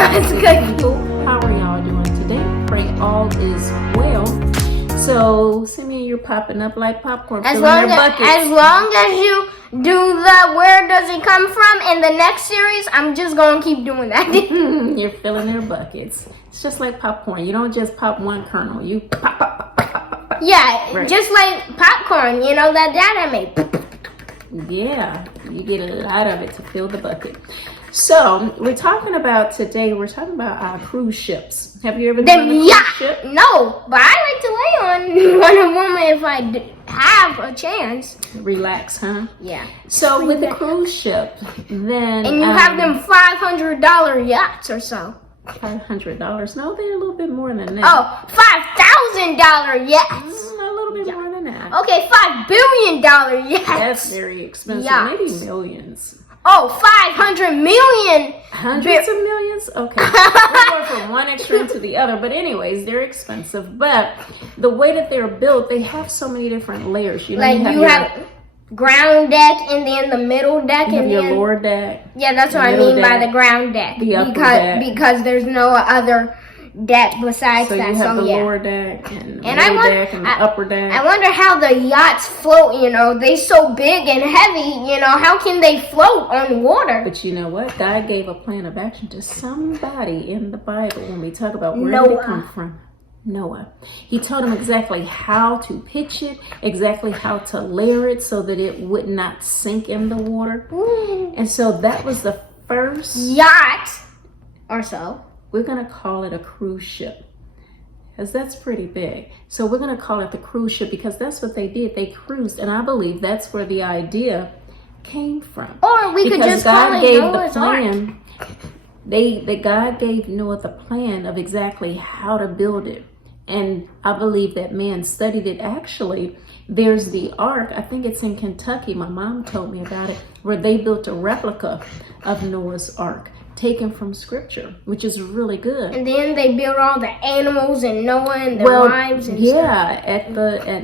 That's good. People, how are y'all doing today? Pray all is well. So, Simeon, you're popping up like popcorn. As long as you do the where does it come from in the next series, I'm just gonna keep doing that. You're filling their buckets. It's just like popcorn. You don't just pop one kernel. You pop, pop, pop, pop, pop, pop. Yeah, right. Just like popcorn, you know, that dad made. Yeah, you get a lot of it to fill the bucket. So, we're talking about our cruise ships. Have you ever done a cruise ship? No, but I like to lay on one of them if I have a chance. Relax, huh? Yeah. So, with the cruise ship, then... And you have them $500 yachts or so. $500? No, they're a little bit more than that. Oh, $5,000 yachts. A little bit more than that. Okay, $5 billion yachts. That's very expensive. Yachts. Maybe millions. Oh, 500 million. Hundreds of millions? Okay. We're going from one extreme to the other. But anyways, they're expensive. But the way that they're built, they have so many different layers. You know, like you have ground deck and then the middle deck and your lower deck. Yeah, that's what I mean by the ground deck. The upper deck. Because there's no other deck besides so that. You have the lower deck and the middle deck and the upper deck. I wonder how the yachts float, you know. They so big and heavy, you know. How can they float on water? But you know what? God gave a plan of action to somebody in the Bible when we talk about where Noah. did it come from. Noah. He told him exactly how to pitch it, exactly how to layer it so that it would not sink in the water. And so that was the first yacht or so. We're going to call it a cruise ship because that's pretty big. So we're going to call it the cruise ship because that's what they did. They cruised, and I believe that's where the idea came from. Or we could just call it Noah's Ark. God gave Noah the plan of exactly how to build it. And I believe that man studied it. Actually, there's the ark. I think it's in Kentucky. My mom told me about it, where they built a replica of Noah's Ark, taken from scripture, which is really good. And then they built all the animals and Noah and their wives and stuff. at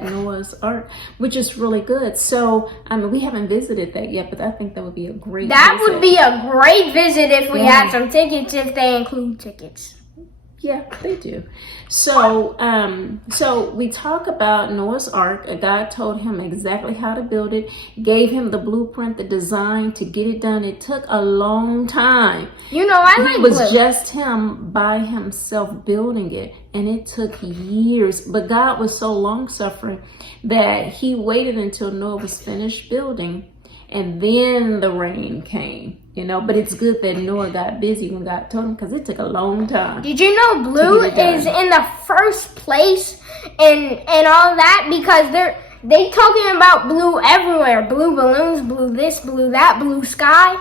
Noah's Ark, which is really good. So I mean, we haven't visited that yet, but I think that would be a great visit. Would be a great visit if we had some tickets, if they include tickets. Yeah, they do. So, so we talk about Noah's Ark. God told him exactly how to build it, gave him the blueprint, the design to get it done. It took a long time. You know, It was just him by himself building it, and it took years. But God was so long-suffering that he waited until Noah was finished building, and then the rain came. You know, but it's good that Noah got busy when God told him because it took a long time. Did you know blue is in the first place and all that because they talking about blue everywhere. Blue balloons, blue this, blue that, blue sky.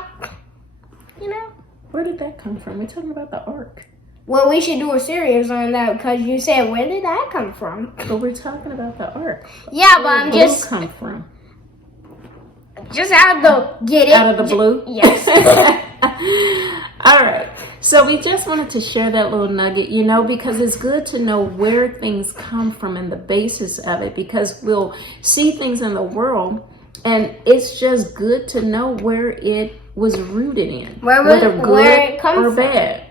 You know? Where did that come from? We're talking about the ark. Well, we should do a series on that because you said, where did that come from? But we're talking about the ark. Yeah, but I'm just... Where did blue come from? Just out of the blue? Yes. All right. So we just wanted to share that little nugget, you know, because it's good to know where things come from and the basis of it, because we'll see things in the world and it's just good to know where it was rooted in. Whether good or bad.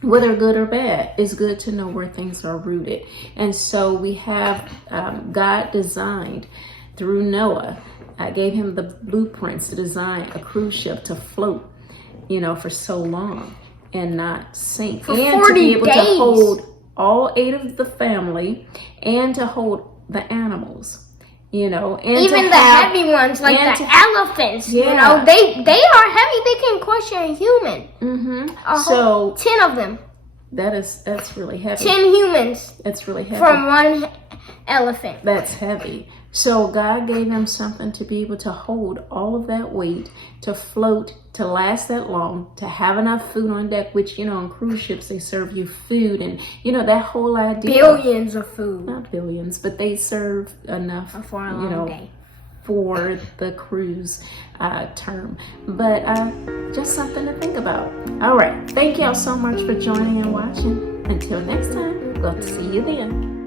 Whether good or bad, it's good to know where things are rooted. And so we have God designed through Noah. I gave him the blueprints to design a cruise ship to float, you know, for so long and not sink. For and 40 to be able days. to hold all 8 of the family and to hold the animals, you know. And even the heavy ones, like the elephants, you know, they are heavy. They can crush a human. Mm-hmm. So 10 of them. That's really heavy. 10 humans. That's really heavy. From one elephant. That's heavy. So God gave him something to be able to hold all of that weight, to float, to last that long, to have enough food on deck, which, you know, on cruise ships, they serve you food and, you know, that whole idea. Billions of food. Not billions, but they serve enough, for a long day. For the cruise term. But just something to think about. All right. Thank y'all so much for joining and watching. Until next time, we'll see you then.